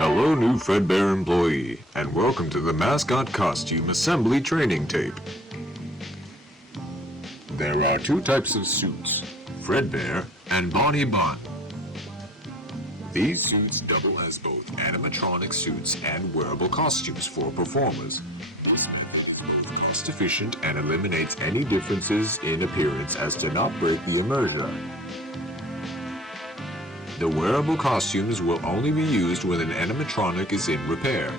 Hello, new Fredbear employee, and welcome to the Mascot Costume Assembly Training Tape. There are two types of suits, Fredbear and Bonnie Bun. These suits double as both animatronic suits and wearable costumes for performers. This method is both cost efficient and eliminates any differences in appearance as to not break the immersion. The wearable costumes will only be used when an animatronic is in repair.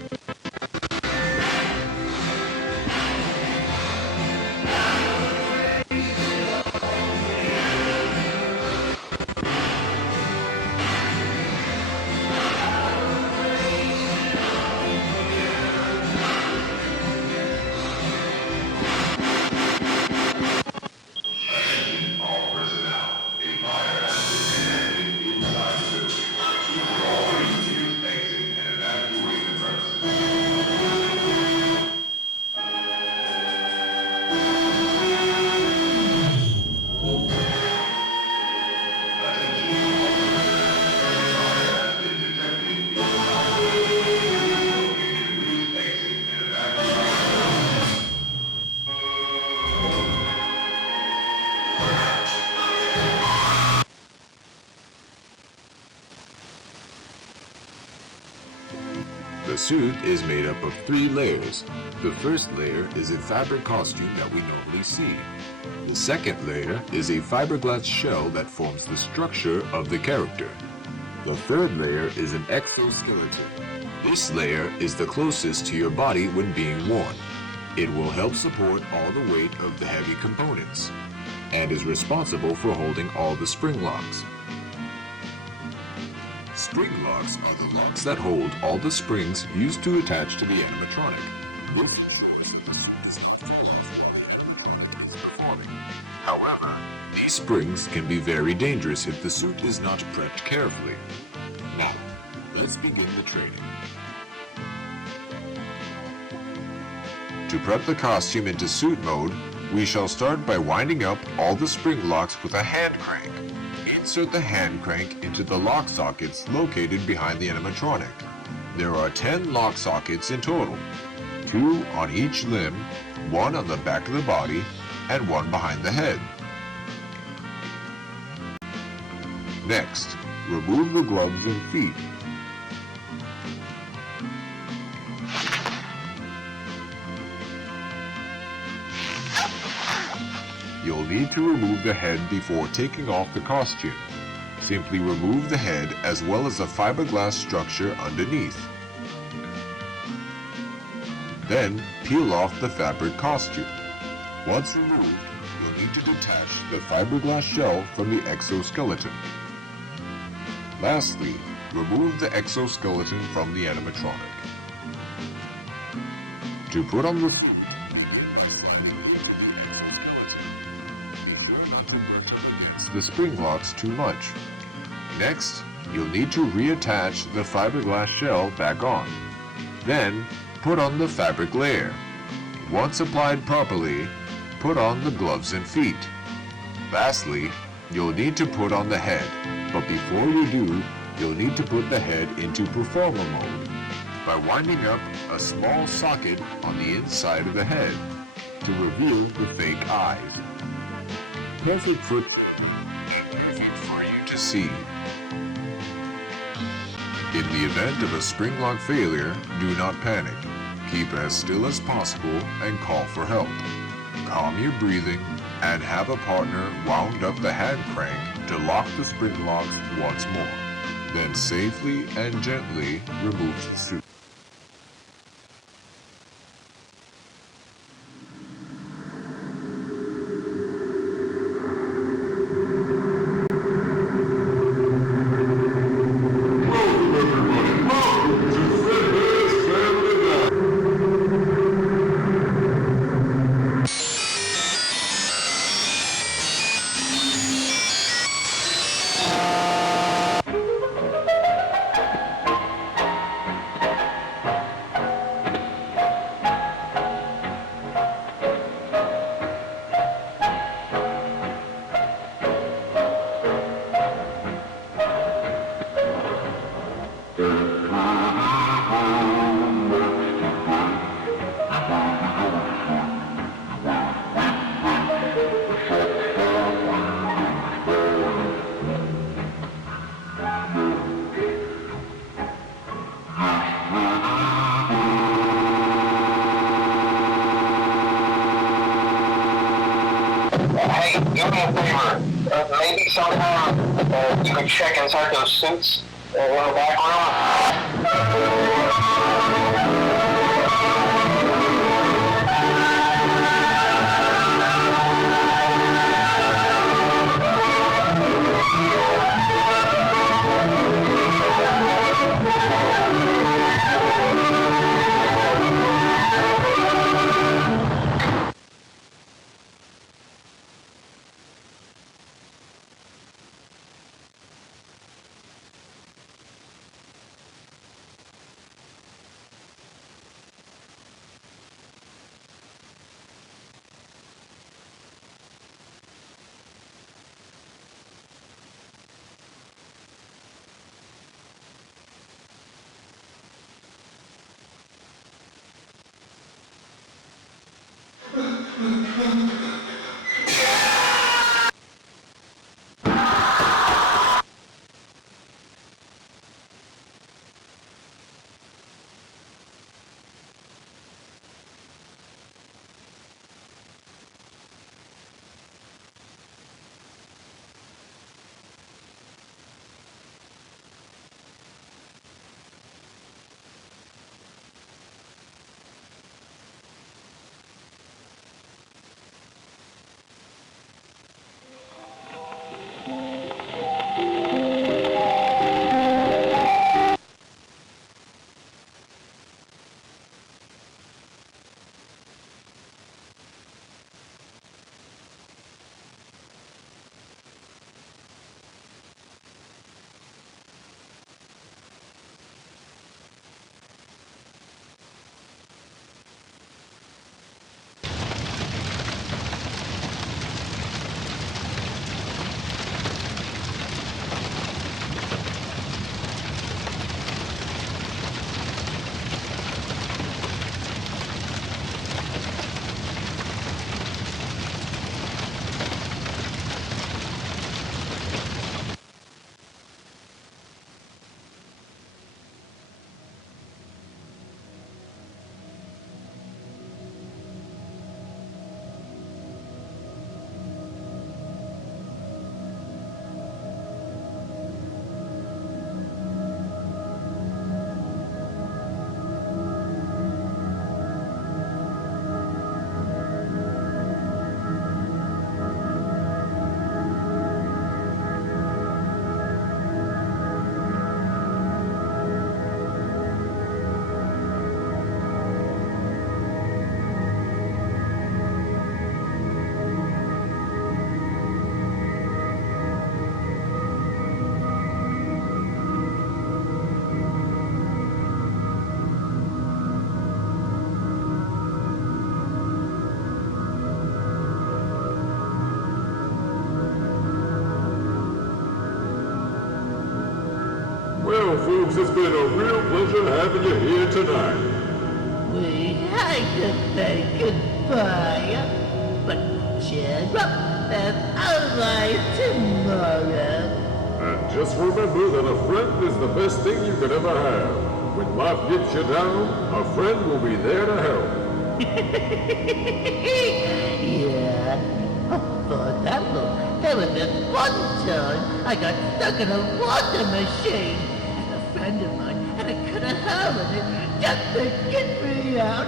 The suit is made up of 3 layers. The first layer is a fabric costume that we normally see. The second layer is a fiberglass shell that forms the structure of the character. The third layer is an exoskeleton. This layer is the closest to your body when being worn. It will help support all the weight of the heavy components and is responsible for holding all the spring locks. Spring locks are the locks that hold all the springs used to attach to the animatronic. However, these springs can be very dangerous if the suit is not prepped carefully. Now, let's begin the training. To prep the costume into suit mode, we shall start by winding up all the spring locks with a hand crank. Insert the hand crank into the lock sockets located behind the animatronic. There are 10 lock sockets in total, 2 on each limb, 1 on the back of the body, and 1 behind the head. Next, remove the gloves and feet. You'll need to remove the head before taking off the costume. Simply remove the head as well as the fiberglass structure underneath. Then peel off the fabric costume. Once removed, you'll need to detach the fiberglass shell from the exoskeleton. Lastly, remove the exoskeleton from the animatronic. To put on the suit, the spring locks too much. Next, you'll need to reattach the fiberglass shell back on. Then, put on the fabric layer. Once applied properly, put on the gloves and feet. Lastly, you'll need to put on the head, but before you do, you'll need to put the head into performer mode by winding up a small socket on the inside of the head to reveal the fake eyes. Perfect for you to see. In the event of a spring lock failure, do not panic. Keep as still as possible and call for help. Calm your breathing and have a partner wound up the hand crank to lock the spring locks once more. Then safely and gently remove the suit. maybe somehow you could check inside those suits in the background. Well, folks, it's been a real pleasure having you here tonight. We had to say goodbye, but cheer up, there's always tomorrow. And just remember that a friend is the best thing you could ever have. When life gets you down, a friend will be there to help. Yeah. For example, there was this one time I got stuck in a water machine. And a friend of mine had a cut of hole in it just to get me out.